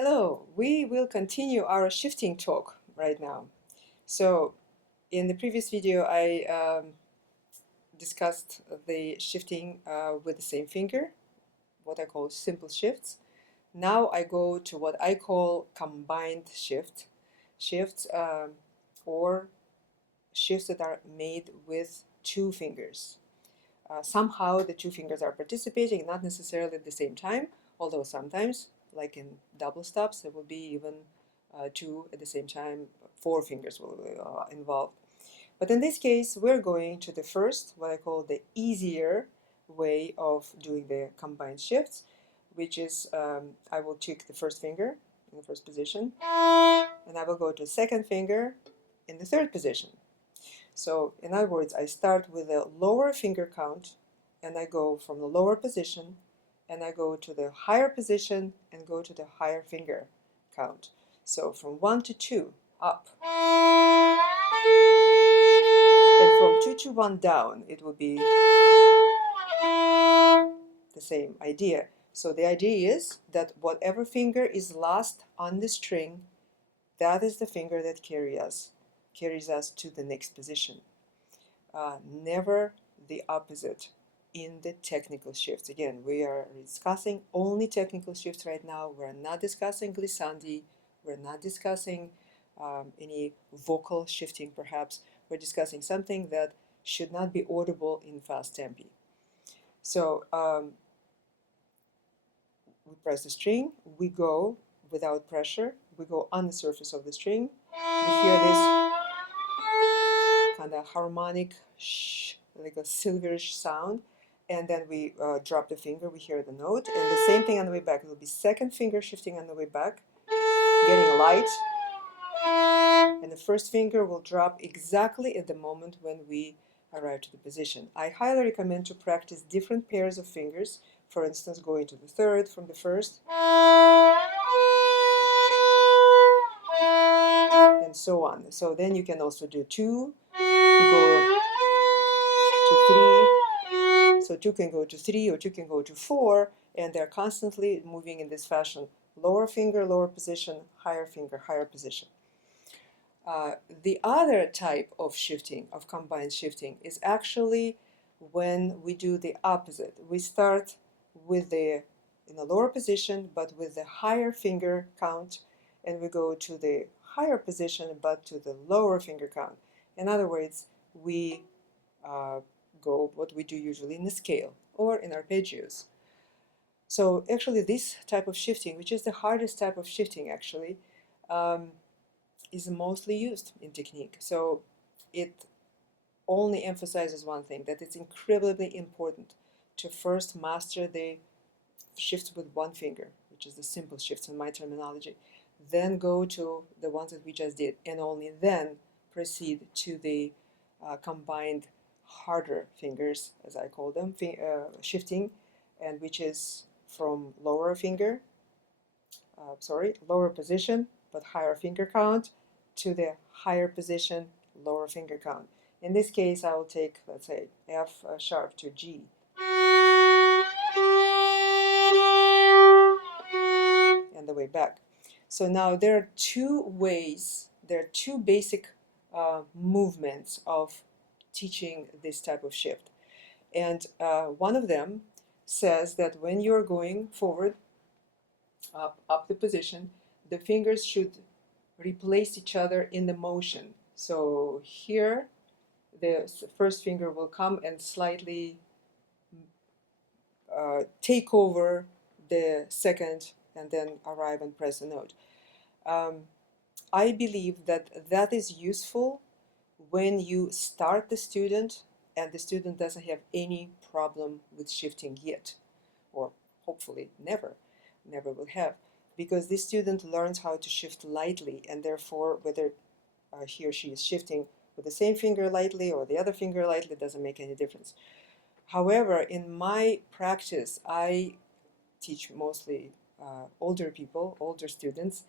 Hello, we will continue our shifting talk right now. So, in the previous video, I discussed the shifting with the same finger, what I call simple shifts. Now I go to what I call combined shifts or shifts that are made with two fingers. Somehow the two fingers are participating, not necessarily at the same time, although sometimes, like in double stops, there will be even two at the same time, four fingers will be involved. But in this case, we're going to the first, what I call the easier way of doing the combined shifts, which is I will check the first finger in the first position, and I will go to the second finger in the third position. So in other words, I start with a lower finger count and I go from the lower position and I go to the higher position and go to the higher finger count. So from 1 to 2 up. And from 2 to 1 down, it will be the same idea. So the idea is that whatever finger is last on the string, that is the finger that carries us to the next position. Never the opposite in the technical shifts. Again, we are discussing only technical shifts right now. We're not discussing glissandi. We're not discussing any vocal shifting, perhaps. We're discussing something that should not be audible in fast tempi. So we press the string, we go without pressure, we go on the surface of the string. We hear this kind of harmonic shh, like a silverish sound, and then we drop the finger, we hear the note, and the same thing on the way back. It will be second finger shifting on the way back, getting light, and the first finger will drop exactly at the moment when we arrive to the position. I highly recommend to practice different pairs of fingers, for instance, going to the third from the first, and so on. So then you can also do two, go to three, so two can go to three or two can go to four, and they're constantly moving in this fashion. Lower finger, lower position, higher finger, higher position. The other type of shifting, of combined shifting, is actually when we do the opposite. We start with in the lower position, but with the higher finger count, and we go to the higher position, but to the lower finger count. In other words, we go what we do usually in the scale or in arpeggios. So actually this type of shifting, which is the hardest type of shifting actually, is mostly used in technique. So it only emphasizes one thing, that it's incredibly important to first master the shifts with one finger, which is the simple shifts in my terminology, then go to the ones that we just did, and only then proceed to the combined harder fingers, as I call them, shifting, and which is from lower finger, lower position, but higher finger count, to the higher position, lower finger count. In this case, I will take, let's say, F sharp to G. And the way back. So now there are two ways, there are two basic movements of teaching this type of shift. And one of them says that when you're going forward, up the position, the fingers should replace each other in the motion. So here, the first finger will come and slightly take over the second and then arrive and press a note. I believe that that is useful when you start the student and the student doesn't have any problem with shifting yet, or hopefully never will have, because this student learns how to shift lightly, and therefore whether he or she is shifting with the same finger lightly or the other finger lightly doesn't make any difference. However, in my practice, I teach mostly older people, older students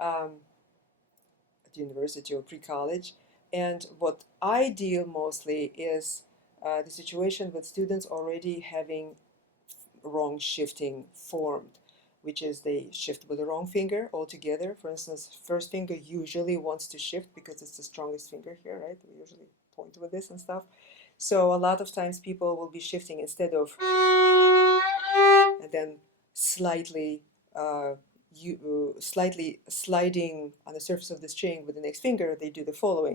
at university or pre-college, and what I deal mostly is the situation with students already having wrong shifting formed. which is they shift with the wrong finger altogether. For instance, first finger usually wants to shift because it's the strongest finger here, right? We usually point with this and stuff. So a lot of times people will be shifting instead of and then slightly slightly sliding on the surface of the string with the next finger, they do the following.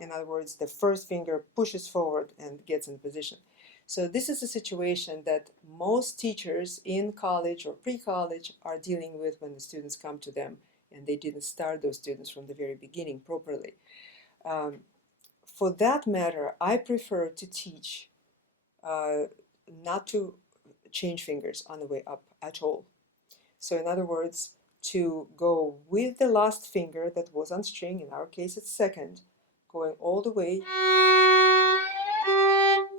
In other words, the first finger pushes forward and gets in position. So this is a situation that most teachers in college or pre-college are dealing with when the students come to them and they didn't start those students from the very beginning properly. For that matter, I prefer to teach not to change fingers on the way up at all. So in other words, to go with the last finger that was on string, in our case it's second, going all the way,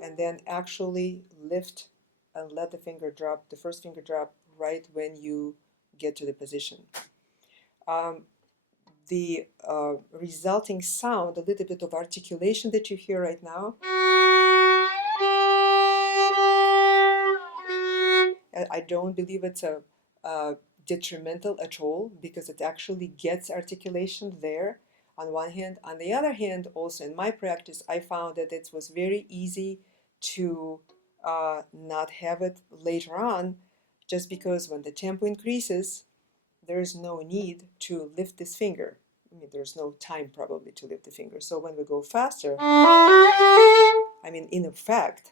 and then actually lift and let the finger drop, the first finger drop right when you get to the position. The resulting sound, a little bit of articulation that you hear right now, I don't believe it's a detrimental at all, because it actually gets articulation there on one hand. On the other hand, also in my practice, I found that it was very easy to not have it later on, just because when the tempo increases, there is no need to lift this finger. I mean, there's no time probably to lift the finger. So when we go faster, I mean, in effect,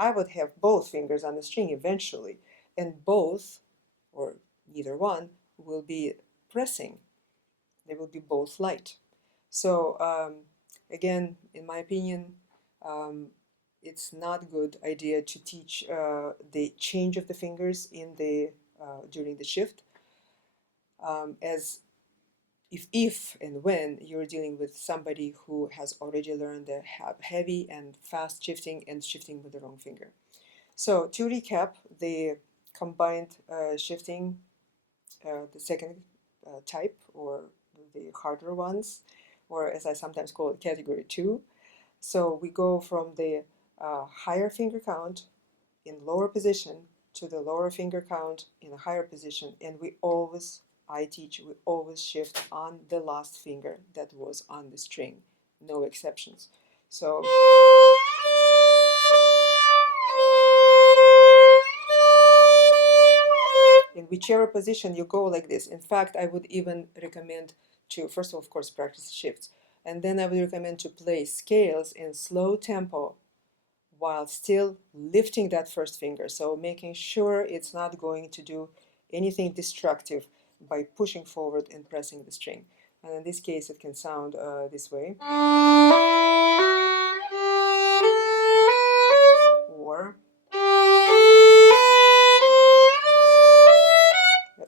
I would have both fingers on the string eventually, and both, or neither one, will be pressing. They will be both light. So again, in my opinion, it's not a good idea to teach the change of the fingers in the during the shift, as if and when you're dealing with somebody who has already learned the heavy and fast shifting and shifting with the wrong finger. So to recap, the combined shifting, the second type, or the harder ones, or as I sometimes call it, category 2. So we go from the higher finger count in lower position to the lower finger count in a higher position, and we always shift on the last finger that was on the string, no exceptions. So in whichever position you go like this. In fact, I would even recommend to, first of course, practice shifts, and then I would recommend to play scales in slow tempo while still lifting that first finger, so making sure it's not going to do anything destructive by pushing forward and pressing the string. And in this case, it can sound this way. Or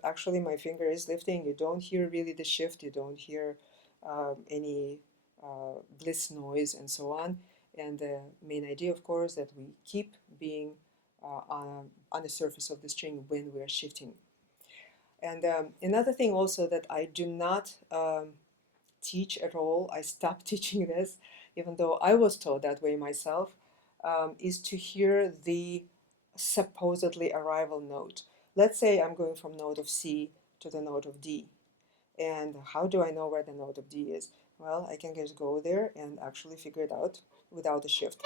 actually my finger is lifting. You don't hear really the shift, you don't hear any bliss noise and so on. And the main idea, of course, that we keep being on the surface of the string when we're shifting. And another thing also that I do not teach at all, I stopped teaching this, even though I was taught that way myself, is to hear the supposedly arrival note. Let's say I'm going from note of C to the note of D. And how do I know where the note of D is? Well, I can just go there and actually figure it out without a shift,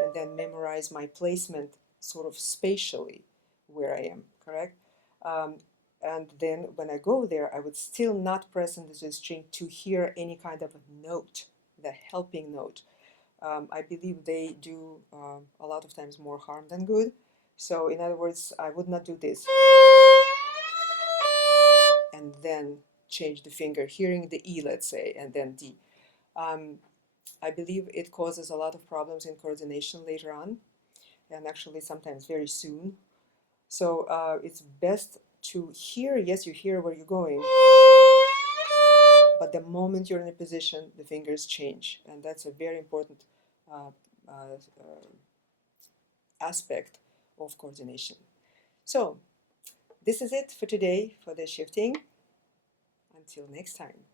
and then memorize my placement sort of spatially where I am, correct? And then when I go there, I would still not press into the string to hear any kind of a note, the helping note. I believe they do a lot of times more harm than good. So in other words, I would not do this and then change the finger, hearing the E, let's say, and then D. I believe it causes a lot of problems in coordination later on, and actually sometimes very soon. So it's best to hear, yes, you hear where you're going, but the moment you're in a position, the fingers change, and that's a very important aspect of coordination. So this is it for today for the shifting. Until next time.